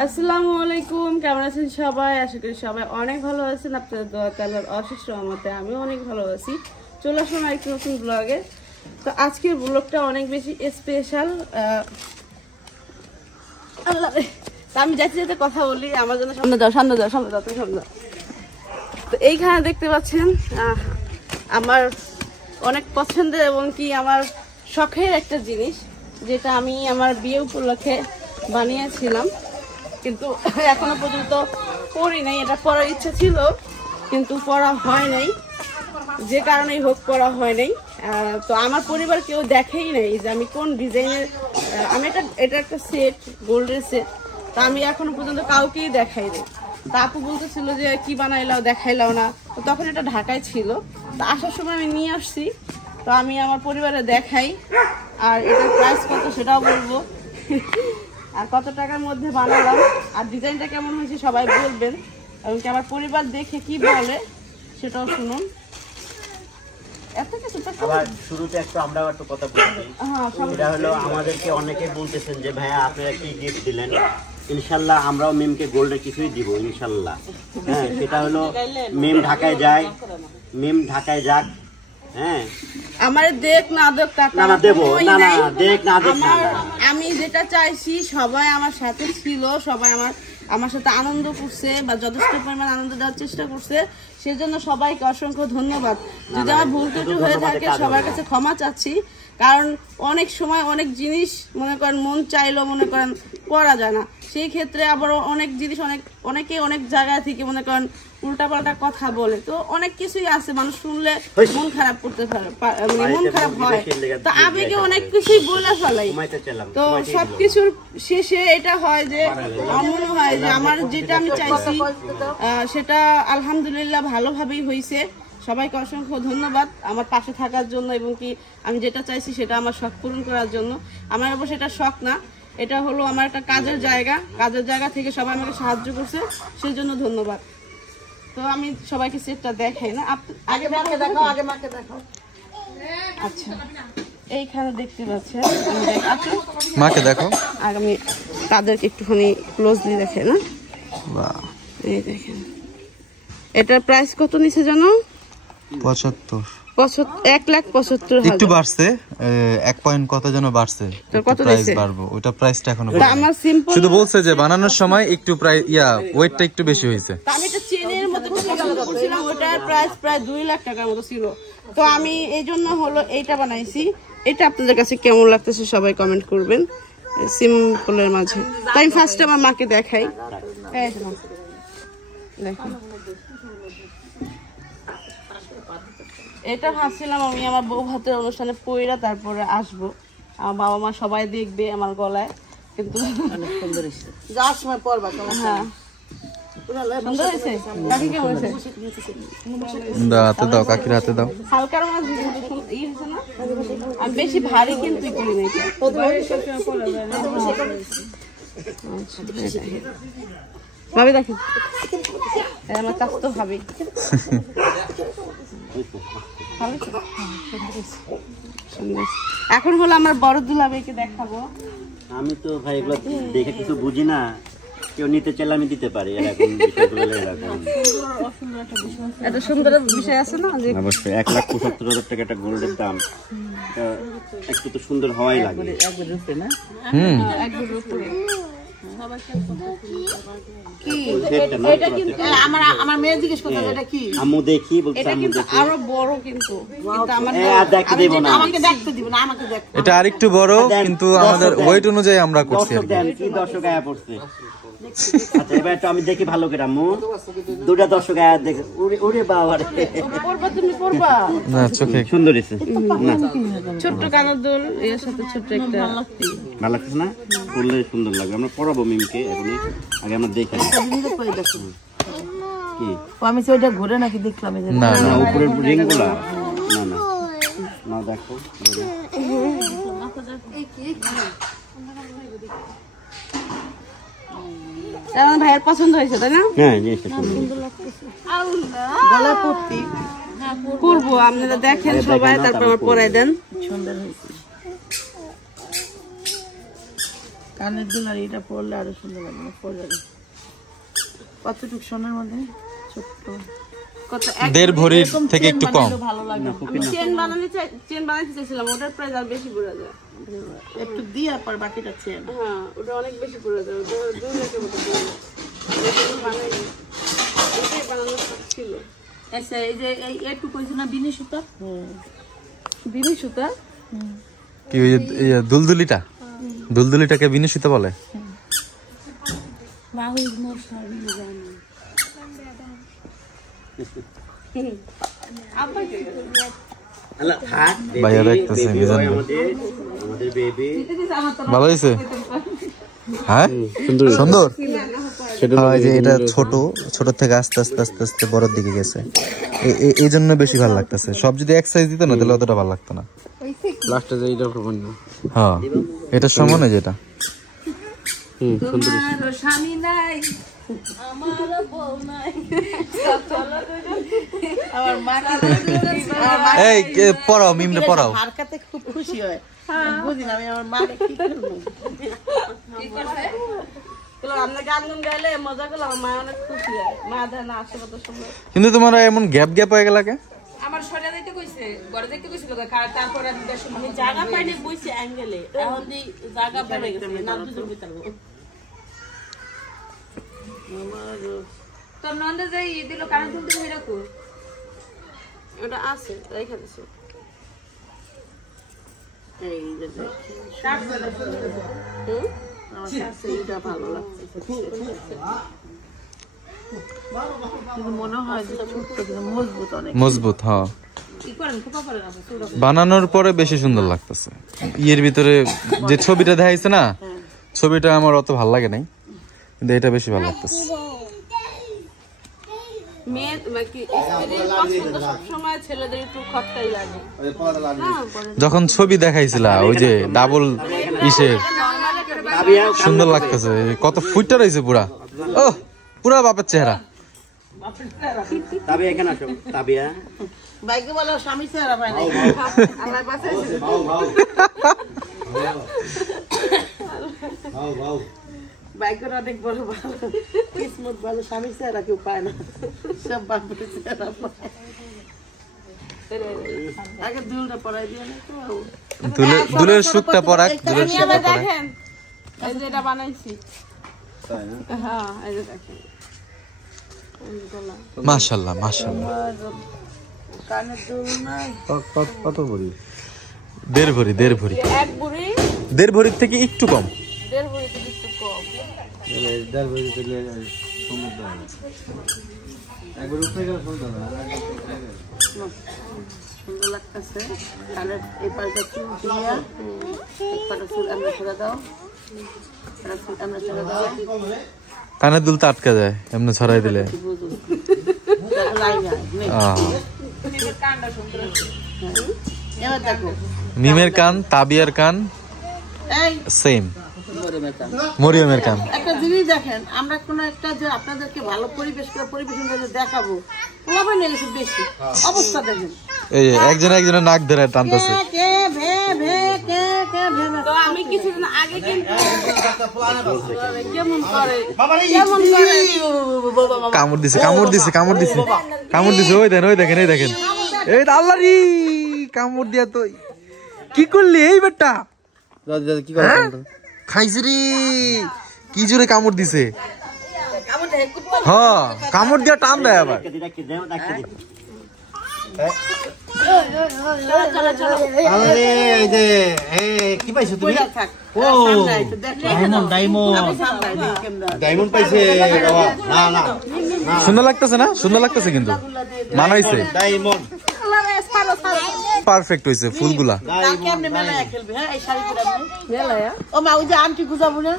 আসসালামু আলাইকুম, কেমন আছেন সবাই? আশা করি সবাই অনেক ভালো আছেন। আপনাদের দোয়া তাআলার অশেষ রহমতে আমিও অনেক ভালো আছি। চলে আসলাম একটা নতুন ব্লগে। তো আজকের ব্লগটা অনেক বেশি স্পেশাল। আল্লাহ, আমি যাচ্ছি যাতে কথা বলি, আমার জন্য সামনে যাও। তো এইখানে দেখতে পাচ্ছেন আমার অনেক পছন্দের এবং কি আমার শখের একটা জিনিস, যেটা আমি আমার বিয়ে উপলক্ষে বানিয়েছিলাম, কিন্তু এখনো পর্যন্ত পড়ি নাই। এটা পড়ার ইচ্ছা ছিল কিন্তু পড়া হয় নাই, যে কারণেই হোক পড়া হয় নাই। তো আমার পরিবার কেউ দেখেই নাই যে আমি কোন ডিজাইনের, আমি এটা একটা সেট, গোল্ডের সেট। তো আমি এখনো পর্যন্ত কাউকেই দেখাই নাই। তা আপু বলতেছিল যে কি বানাইলাও, দেখাইলাও না। তো তখন এটা ঢাকায় ছিল, তো আসার সময় আমি নিয়ে আসছি। তো আমি আমার পরিবারে দেখাই, আর এটার প্রাইস কত সেটাও বলবো, আর কত টাকার মধ্যে বানালাম, আর ডিজাইনটা কেমন হয়েছে সবাই বলবেন, এবং কি আমার পরিবার দেখে কি বলে সেটাও শুনুন। শুরুতে আমরা একটু কথা বলছি। এটা হলো আমাদেরকে অনেকে বলতেছেন যে ভাইয়া আপনারা কি গিফট দিলেন। ইনশাল্লাহ আমরাও মিমকে গোল্ডের কিছুই দিব ইনশাল্লাহ। হ্যাঁ, সেটা হলো মিম ঢাকায় যায়, মিম ঢাকায় যাক। হ্যাঁ, আমার দেখ না দেখ টাকা না দেবো, না দেখ না দেখ না। আমি যেটা চাইছি সবাই আমার সাথে ছিল, সবাই আমার সাথে আনন্দ করছে বা যথেষ্ট পরিমাণ আনন্দ দেওয়ার চেষ্টা করছে, সেজন্য সবাইকে অসংখ্য ধন্যবাদ। যদি আমার ভুল ত্রুটি হয়ে থাকে সবার কাছে ক্ষমা চাচ্ছি, কারণ অনেক সময় অনেক জিনিস মনে করেন মন চাইলেও মনে করেন করা যায় না। সেই ক্ষেত্রে আবার অনেক জিনিস অনেকে অনেক জায়গা থেকে মনে করেন উল্টাপাল্টা কথা বলে, তো অনেক কিছুই আছে মানুষ শুনলে মন খারাপ করতে পারে, মন খারাপ হয়। তো আবেগে অনেক কিছুই বলে ফেলাই। তো সবকিছুর শেষে এটা হয় যে আমার মনে হয় যে আমার যেটা আমি চাইছি সেটা আলহামদুলিল্লাহ ভালোভাবেই হয়েছে। সবাইকে অসংখ্য ধন্যবাদ আমার পাশে থাকার জন্য, এবং কি আমি যেটা চাইছি সেটা আমার শখ পূরণ করার জন্য। আমার অবশ্য এটা শখ না, এটা হলো আমার একটা কাজের জায়গা থেকে সবাই আমাকে সাহায্য করছে, সেই জন্য ধন্যবাদ। তো আমি সবাইকে সেটটা দেখাই না, আগে মাকে দেখাও। আচ্ছা, এইখানে দেখতে পাচ্ছেন, মাকে দেখো, আর আমি তাদেরকে একটুখানি ক্লোজলি দেখে না। এই দেখেন, এটার প্রাইস কত নিছে জানো? 1,75,000। একটু বাড়ছে, 1 পয়েন্ট কত যেন বাড়ছে, কত প্রাইস বাড়বো, ওটা প্রাইসটা এখনো আমার সিম্পল শুধু বলছে যে বানানোর সময় একটু প্রাইস ওয়েটটা একটু বেশি হয়েছে। আমি এটা চেনের মতো করছিলাম, ওটার প্রাইস প্রায় 2 লাখ টাকার মতো ছিল। তো আমি এই জন্য হলো এইটা বানাইছি। এটা আপনাদের কাছে কেমন লাগতেছে সবাই কমেন্ট করবেন, সিম্পলের মাঝে। তো আমি ফার্স্টে আমার মাকে দেখাই। দেখুন, এটা ভাবছিলাম আমি আমার বউ ভাতের অনুষ্ঠানে পইরা তারপরে আসবো, আমার বাবা মা সবাই দেখবে আমার গলায়, কিন্তু যাওয়ার সময় পরবা। হ্যাঁ, সুন্দর হয়েছে। কাকি কেমন হয়েছে? হাতে দাও, কাকির হাতে দাও। হালকার মাঝে ই হয়েছে না, আমি বেশি ভারী কিন্তু করি না। ভাবি দেখেন, আমার চাষ তো ভাবি। এখন হলো আমার বড় দুলাভাইকে দেখাবো। আমি তো ভাই এগুলো দেখে কিছু বুঝি না, কেউ নিতে চাইলে আমি দিতে পারি। এরকম এত সুন্দর বিষয় আছে না, অবশ্যই 1,75,000 টাকা একটা গোল্ডের দাম, একটু তো সুন্দর হওয়াই লাগে। আমার মেয়ে জিজ্ঞেস করতে এটা কি, আম্মু দেখি বলছে, আম্মু দেখি আরো বড়, কিন্তু দেখতে দেব না, আমাকে দেখতে দিব না, আমাকে দেখ। এটা আরেকটু বড়, কিন্তু আমাদের ওয়েট অনুযায়ী আমরা করছি। দর্শক আয়া পড়ছে। আচ্ছা, এবার তো আমি দেখি ভালো করে আম্মু, দুটা দর্শক আয়া দেখে, ওরে বাবা রে, পরবা তুমি পরবা না, চোখে সুন্দর হয়েছে না, ছোট্ট কানের দুল এর সাথে ছোট্ট একটা ভালো লাগছে না, পরলে সুন্দর লাগবে। আমরা পরাবো মিমকে এখনই, আগে আমরা দেখি কি আমি সেটা ঘুরে নাকি দেখলাম না না, উপরের রিং গুলা না না না, দেখো আমার ভাইয়ের পছন্দ হয়েছে তাই না? হ্যাঁ, জিনিসটা সুন্দর গলা পড়তি করবো, আপনারা দেখেন সবাই, তারপর পরাই দেন। সুন্দর হয়েছে। কানের দুল আর এটা পরলে আরো সুন্দর লাগবে। পরে কতটুকু সোনার মধ্যে ছোট্ট কত 1.5 ভরির থেকে একটু কম। ভালো লাগে। চেন বানাতে চাইছিলাম, ওটার প্রাইস আর বেশি পড়ে যায়। একটু দিয়ে পর বাকিটা চেন। হ্যাঁ, ওটা অনেক বেশি পড়ে যায়। ওটা 2 লাখের মতো পড়ে যায়। ওটা বানাই এটাই বানানো ছিল। আচ্ছা, এই যে একটু কইছ না বিনি সুতা? বিনি সুতা কি ওই যে দুলদুলিটা? দুলদুলিটাকে বিনি সুতা বলে? বাহুল মোর সবই জানি। ভাইয়া দেখতেছে কি জানি। ভালো হয়েছে? হ্যাঁ, সুন্দর। হ্যাঁ, যে এটা ছোট থেকে আস্তে আস্তে আস্তে আস্তে বড়র দিকে গেছে, এই জন্য বেশি ভালো লাগতেছে। সব যদি এক সাইজ দিত না তাহলে অতটা ভালো লাগতো না। হ্যাঁ, এটা সমান যেটা। স্বামী নাই, আমার বউ নাই, আমার মা এই পড়াও, মিমটা পড়াও। হারকাতে খুব খুশি হয়। বুঝি না আমি আমার মাকে কি করব। কি করবে? আমরা গান গাইলে মজা করলাম, মা অনেক খুশি হয়। মা দেয় না আশীর্বাদ সময়। কিন্তু তোমার এমন গ্যাপ হয়ে গেল কে? আমার শরীরে যাইতে কইছে, ঘরে যাইতে কইছিল, তারপর আমি জায়গা পাইনি বইছে অ্যাঙ্গেলে। এখন দি জায়গা পড়ে গেছে, নাম দিতে বইতাম। তোর নন্দে যাই দিল কারণ তুমি তুমি রাখো। ওটা আছে, রেখে দিছি। এই যে এটা ভালো লাগছে। মনে হয় যে মজবুত, অনেক মজবুত। হ্যাঁ, কি করেন খোপা করে না বানানোর পরে বেশি সুন্দর লাগতেছে। ইয়ের ভিতরে যে ছবিটা দেখাইছে না, ছবিটা আমার অত ভালো লাগে নাই, কিন্তু এটা বেশি ভালো লাগতেছে। মেয়ের পছন্দ সবসময় ছেলেদের একটু খটকাই লাগে। যখন ছবি দেখাইছিলা ওই যে ডাবল ইসের, সুন্দর লাগতেছে। কত ফুটটা রয়েছে পুরা, ও পুরা বাপের চেহারা। তাবিয়া এখানে আসো, তাবিয়া। বাইকে বলো স্বামী চেহারা পায় নাই। আল্লাহ বাঁচাইছে। বাইকের অনেক বড় ভালো কিসমত, ভালো স্বামী চেহারা কেউ পায় না, সব বাপের চেহারা পায়। আগে দুলটা পরাই দিয়ে না তো, দুলের সুটটা পরাক, দুলের সুটটা পরাক। দেখেন এই যে এটা বানাইছি। হ্যাঁ, এই যে দেখেন মাশাআল্লাহ মাশাআল্লাহ। কানের দুল নাই। কত ভরি? 1.5 ভরি। 1.5 ভরি। 1 ভরি, 1.5 ভরির থেকে একটু কম। 1.5 ভরি থেকে একটু কম। 1.5 ভরি দিলে সমুদ্র হয়। একবার উপরে গেলে সমুদ্র হয়। সুন্দর লাগতেছে। কানের এই পাশটা চুল দিয়া একটা চুল আমরা ছেড়ে দাও, একটা চুল আমরা ছেড়ে দাও। কানের দুল তো আটকা যায় এমনি ছড়াই দিলে। এবার দেখো মিমের কান, তাবিয়ার কান সেম, মরিয়মের কান। একটা জিনিস দেখেন, আমরা কোন একটা যে আপনাদেরকে ভালো পরিবেশন করে দেখাবো, ওভাবে নিয়ে গেছে বেশি অবস্থা দেখেন। এই একজনের নাক ধরে টানতেছে। তো আমি কিছুদিন আগে কিন্তু কামড় দিছে। ওই দেখেন এই আল্লাহ রে, কামড় দিয়া তো কি করলি এই বেটা? খাইছে রে, কি জোরে কামড় দিছে। হ্যাঁ, কামড় দিয়া টান দেয় আবার। কি পাইছো তুমি? ডায়মন্ড পাইছে। সুন্দর লাগতেছে না? সুন্দর লাগতেছে, কিন্তু মানাইছে। ডায়মন্ড পারফেক্ট হয়েছে ফুলগুলা। ও মা, ওই যে আন্টি গুজাবো না,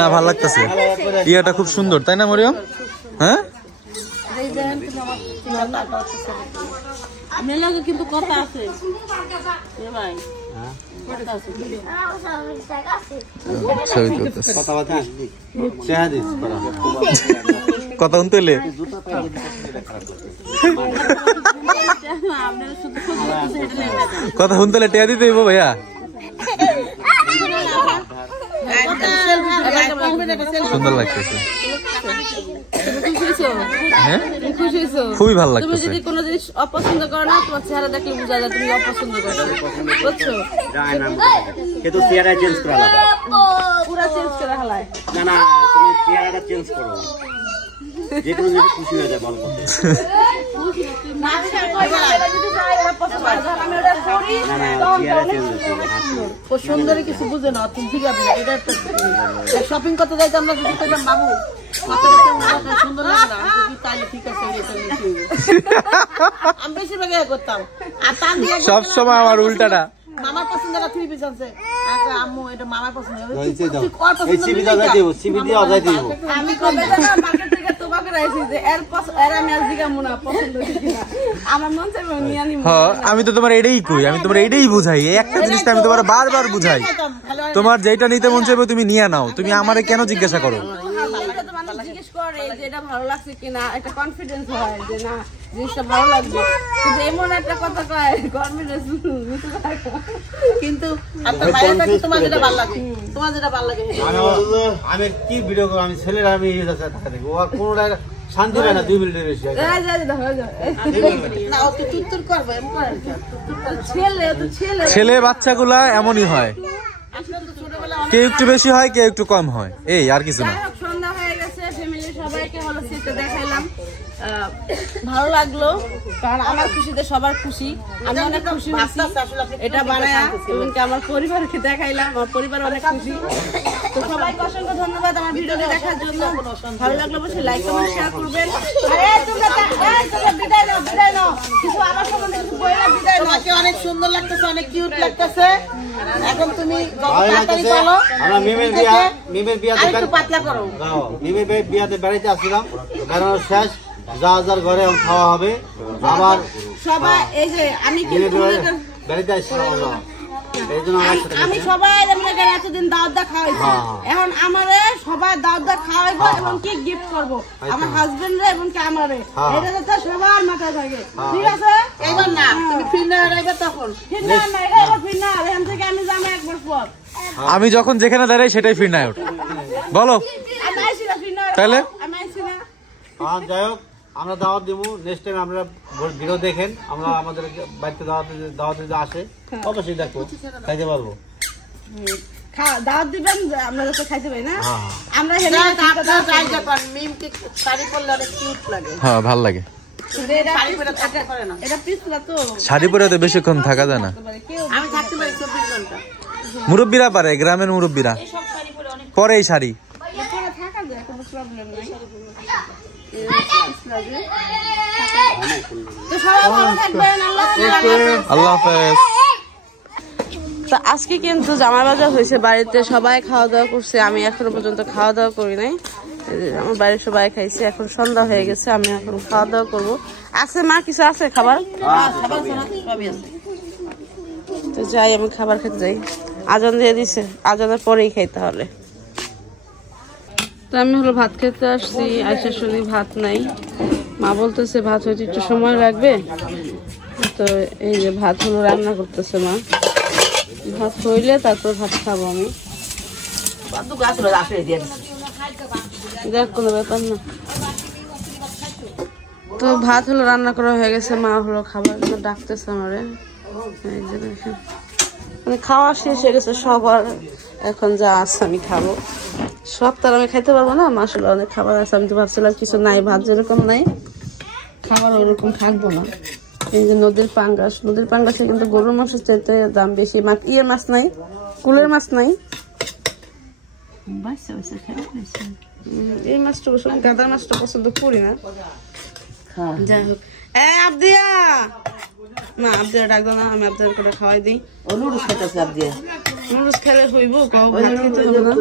না ভাল লাগতেছে। ইয়াটা খুব সুন্দর, তাই না মরিয়ম? হ্যাঁ, মেলাকে কিন্তু কথা আছে ভাই। ছবি তুলতেছে। কথা কথা শুনতে হলে জুতা পায়ে দিতে এটা খারাপ লাগে। আপনারা শুধু খুশি হচ্ছে এটা নেবেন না। কথা শুনতে হলে টিয়া দিতে হইব ভাইয়া। সুন্দর লাগতেছে, হ্যাঁ খুবই ভালো তুমি লাগতেছে। যদি কোনো জিনিস অপছন্দ করো না, তোমার চেহারা দেখলে বোঝা যায় তুমি অপছন্দ করো, বুঝছো? যায় না কিন্তু চেহারা চেঞ্জ করা লাগবে। পুরা চেঞ্জ করে হালায়। না না তুমি চেহারাটা চেঞ্জ করো, যে কোনো জিনিস খুশি হয়ে যায় বলবো। না না না চেহারা চেঞ্জ হচ্ছে। ও সুন্দরী কিছু বুঝে না, তুমি ঠিক আছে এটা একটা শপিং করতে যাইতে আমরা যদি কইলাম বাবু কতটা সুন্দর লাগলো, আমি তাই ঠিক আছে এটা নিয়ে আমি বেশিরভাগ করতাম। আর তার দিয়ে সব সময় আমার উল্টাটা। মামার পছন্দের থ্রি পিস আছে, আম্মু এটা মামার পছন্দ, আমি কবে জানো মার্কেট থেকে তোমাকে রাইছি যে এর আমি আজ দিকে মুনা পছন্দ করি না, আমার মন চাইবে নিয়ে আনি। হ্যাঁ আমি তো তোমার এটাই কই, আমি তোমার এটাই বুঝাই, এই একটা জিনিসটা আমি তোমার বারবার বুঝাই, তোমার যেটা নিতে মন চাইবে তুমি নিয়ে নাও, তুমি আমারে কেন জিজ্ঞাসা করো? জিজ্ঞেস করে যে এটা ভালো লাগছে কিনা, একটা কনফিডেন্স হয় যে না জিনিসটা ভালো লাগবে, কিন্তু এমন একটা কথা কয় কনফিডেন্স কিন্তু আপনার ভাইয়ের কাছে তোমার যেটা ভালো লাগে, তোমার যেটা ভালো লাগে। আমি কি ভিডিও করব, আমি ছেলেরা আমি টাকা দেখবো, আর কোনোটা শান্তি পায় না 2 মিনিটের বেশি। না ও তো তুত্তুর করবে, এমন করে ছেলে ছেলে বাচ্চাগুলা এমনই হয়, আপনার তো ছোটবেলা কেউ একটু বেশি হয় কেউ একটু কম হয়, এই আর কিছু না। সন্ধ্যা হয়ে গেছে, ফ্যামিলির সবাইকে হলো সেটা দেখাইলাম, ভালো লাগলো, কারণ আমার খুশিতে সবার খুশি, আমি অনেক খুশি হয়েছি এটা বানায়, এবং আমার পরিবারকে দেখাইলাম, আমার পরিবার অনেক খুশি। তো সবাইকে অসংখ্য ধন্যবাদ আমার ভিডিওটি দেখার জন্য, ভালো লাগলো অবশ্যই লাইক কমেন্ট শেয়ার করবেন। বিদায় নাও কিছু আমার সম্বন্ধে কিছু বইলা বিদায় নাও। তোমাকে অনেক সুন্দর লাগতেছে, অনেক কিউট লাগতেছে, এখন তুমি তাড়াতাড়ি চলো। আমরা মিমের বিয়াতে একটু পাতলা করো। মিমের বিয়াতে বেড়াইতে আসছিলাম, বেড়ানো শেষ, যা যার ঘরে এখন খাওয়া হবে। আবার সবাই এই যে আমি কিন্তু বেড়াইতে আসছিলাম, এই জন্য আমার সাথে আমি সবাই এমনি করে এতদিন দাওয়াত দা খাওয়াইছি, এখন আমারে সবাই দাওয়াত দা খাওয়াইবো এবং কি গিফট করব আমার হাজবেন্ড রে এবং কি আমারে, এটা তো সবার মাথায় থাকে, ঠিক আছে? এবার না তুমি ফির না রাইবা, তখন ফির না এবার ফির না, এখান থেকে আমি যাবো একবার পর, আমি যখন যেখানে দাঁড়াই সেটাই ফির নাই ওঠ, বলো আমি আইছি না ফির না, তাহলে আমি আইছি না। যাই হোক আমরা দাওয়াত দিব, নেক্সট টাইম আমরা ভিডিও দেখেন, আমরা আমাদের বাড়িতে দাওয়াত দিতে আসে অবশ্যই দেখবো, খাইতে পারবো। দাওয়াত দিবেন আপনারা তো খাইতে পাই না, হ্যাঁ আমরা হেলে ট্রাই করেন, মিমকে শাড়ি পরলে অনেক কিউট লাগে, হ্যাঁ ভাল লাগে, শাড়ি পরে থাকা করে না, এটা পিছলা তো শাড়ি পরে তো বেশিক্ষণ থাকা যায় না, আমি থাকতে পারি 24 ঘন্টা, মুরব্বীরা পারে, গ্রামের মুরব্বীরা পরে এই শাড়ি। পরে থাকা যায়, কোনো প্রবলেম নাই। তো সবাই ভালো থাকবেন, আল্লাহ হাফেজ। আল্লাহ হাফেজ। তো আজকে কিন্তু জামাই বাজার হয়েছে বাড়িতে, সবাই খাওয়া দাওয়া করছে, আমি এখনো পর্যন্ত খাওয়া দাওয়া করি নাই, আমার বাড়ির সবাই খাইছে, এখন সন্ধ্যা হয়ে গেছে, আমি এখন খাওয়া দাওয়া করবো। আছে মা কিছু আছে খাবার? তো যাই আমি খাবার খেতে যাই, আজান দিয়ে দিছে, আজানের পরেই খাই তাহলে। তো আমি হলো ভাত খেতে আসছি, আইসা শুনি ভাত নাই, মা বলতেছে ভাত হইতে একটু সময় লাগবে, তো এই যে ভাত হলো রান্না করতেছে মা, ভাত হইলে তারপর ভাত খাবো আমি, দেখ কোনো ব্যাপার না। তো ভাত হলো রান্না করা হয়ে গেছে, মা হলো খাবার ডাকতেছে আমারে, এই যে দেখেন মানে খাওয়া শেষ হয়ে গেছে সবার, এখন যা আছে আমি খাবো, সব তার আমি খাইতে পারবো না, আসলে অনেক খাবার আছে, আমি তো ভাবছিলাম কিছু নাই, ভাত যেরকম নাই খাবার ওরকম থাকবো না। এই যে নদীর পাঙ্গাসে কিন্তু গরুর মাছের চাইতে দাম বেশি, ইয়ের মাছ নাই, কুলের মাছ নাই, এই মাছটা গাদার মাছটা পছন্দ করি না। যাই হোক আবদিয়া, না আবদিয়া ডাকবো না, আমি আবদিয়ার করে খাওয়াই দিই, নুডলস খাইতেছে, আবদিয়া নুডলস খেলে হইব, ভাত খেতে হবে না,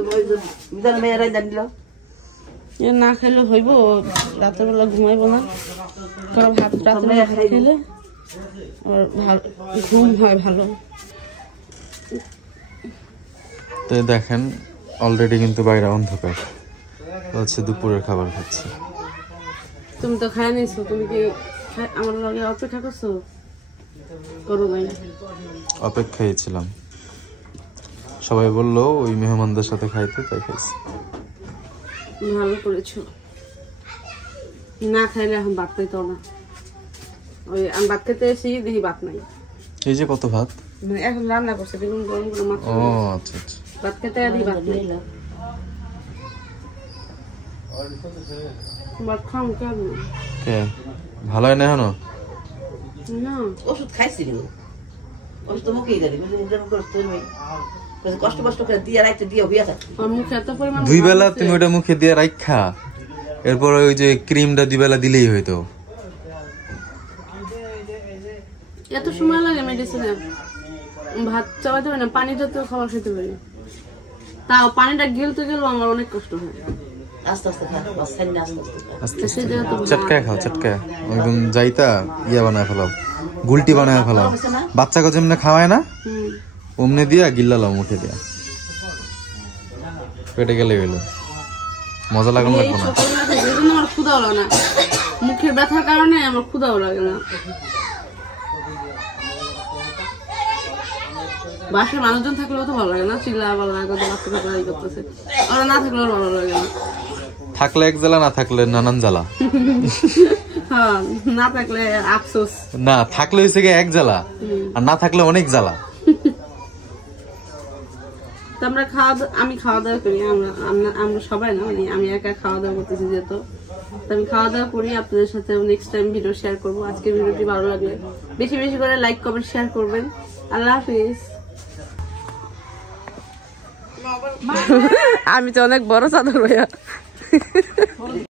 না খেলে হইব, রাতের বেলা ঘুমাইবো না, কারণ ভাত রাতের বেলা ভাত খেলে আর ঘুম হয় ভালো। তো দেখেন অলরেডি কিন্তু বাইরে অন্ধকার, হচ্ছে দুপুরের খাবার খাচ্ছে। তুমি তো খাই নিছো, তুমি কি আমার লগে অপেক্ষা করছো? করো নাই, অপেক্ষায় ছিলাম। সবাই বললো ওই মেহমানদের সাথে খাইতে, তাই খাইছি। ভালো করেছো। না খাইলে এখন ভাত পাইতো না। ওই আমি ভাত খেতে এসে দেখি ভাত নাই। এই যে কত ভাত, মানে এখন রান্না করছে, বেগুন গরম করে মাছ। ও আচ্ছা আচ্ছা। ভাত খেতে দেখি ভাত নাই। ভাত খাও কেন? কে ভালো হয় না এখনো? না ওষুধ খাইছি কিন্তু ওষুধ তো মুখেই গেলি কষ্ট কষ্ট করে দিয়ে রাখতে দিয়ে হইয়া থাকে আমার মুখে এত পরিমাণ 2 বেলা তুমি ওটা মুখে দিয়ে রাখা, এরপর ওই যে ক্রিমটা 2 বেলা দিলেই হইতো। এত সময় লাগে মেডিসিনে? ভাত চাবাতে পারি না, পানি জাতীয় খাবার খেতে পারি, তাও পানিটা গিলতে গেলেও আমার অনেক কষ্ট হয়। আস্তে আস্তে খা আস্তে আস্তে সে জায়গা তো চটকায় খাও, চটকায় একদম যাইতা ইয়া বানায় ফেলাও, গুলটি বানায় ফেলাও। বাচ্চাকে যেমনি খাওয়ায় না অমনি দিয়া গিল্লালাও মুখে দিয়া, পেটে গেলে গেলো। মজা লাগানো এই লাগবে না। ছোটবেলা থেকে এই জন্য আমার ক্ষুধাও লাগে না, মুখের ব্যথার কারণে আমার ক্ষুধাও লাগে না। বাসায় মানুষজন থাকলেও তো ভালো লাগে না, চিল্লা ভালো লাগে, বাচ্চা থাকলে এই করতেছে, ওরা না থাকলেও ভালো লাগে না। থাকলে এক জ্বালা, না থাকলে নানান জ্বালা। হ্যাঁ, না থাকলে আফসোস। না থাকলে হয়েছে গিয়ে এক জ্বালা, আর না থাকলে অনেক জ্বালা। তো আমরা আমি খাওয়া দাওয়া করি, আমরা সবাই না, মানে আমি একা খাওয়া দাওয়া করতেছি যেহেতু, তো আমি খাওয়া দাওয়া করি। আপনাদের সাথে নেক্সট টাইম ভিডিও শেয়ার করবো। আজকে ভিডিওটি ভালো লাগলে বেশি বেশি করে লাইক কমেন্ট শেয়ার করবেন। আল্লাহ হাফিজ। আমি তো অনেক বড় চাদর ভাইয়া।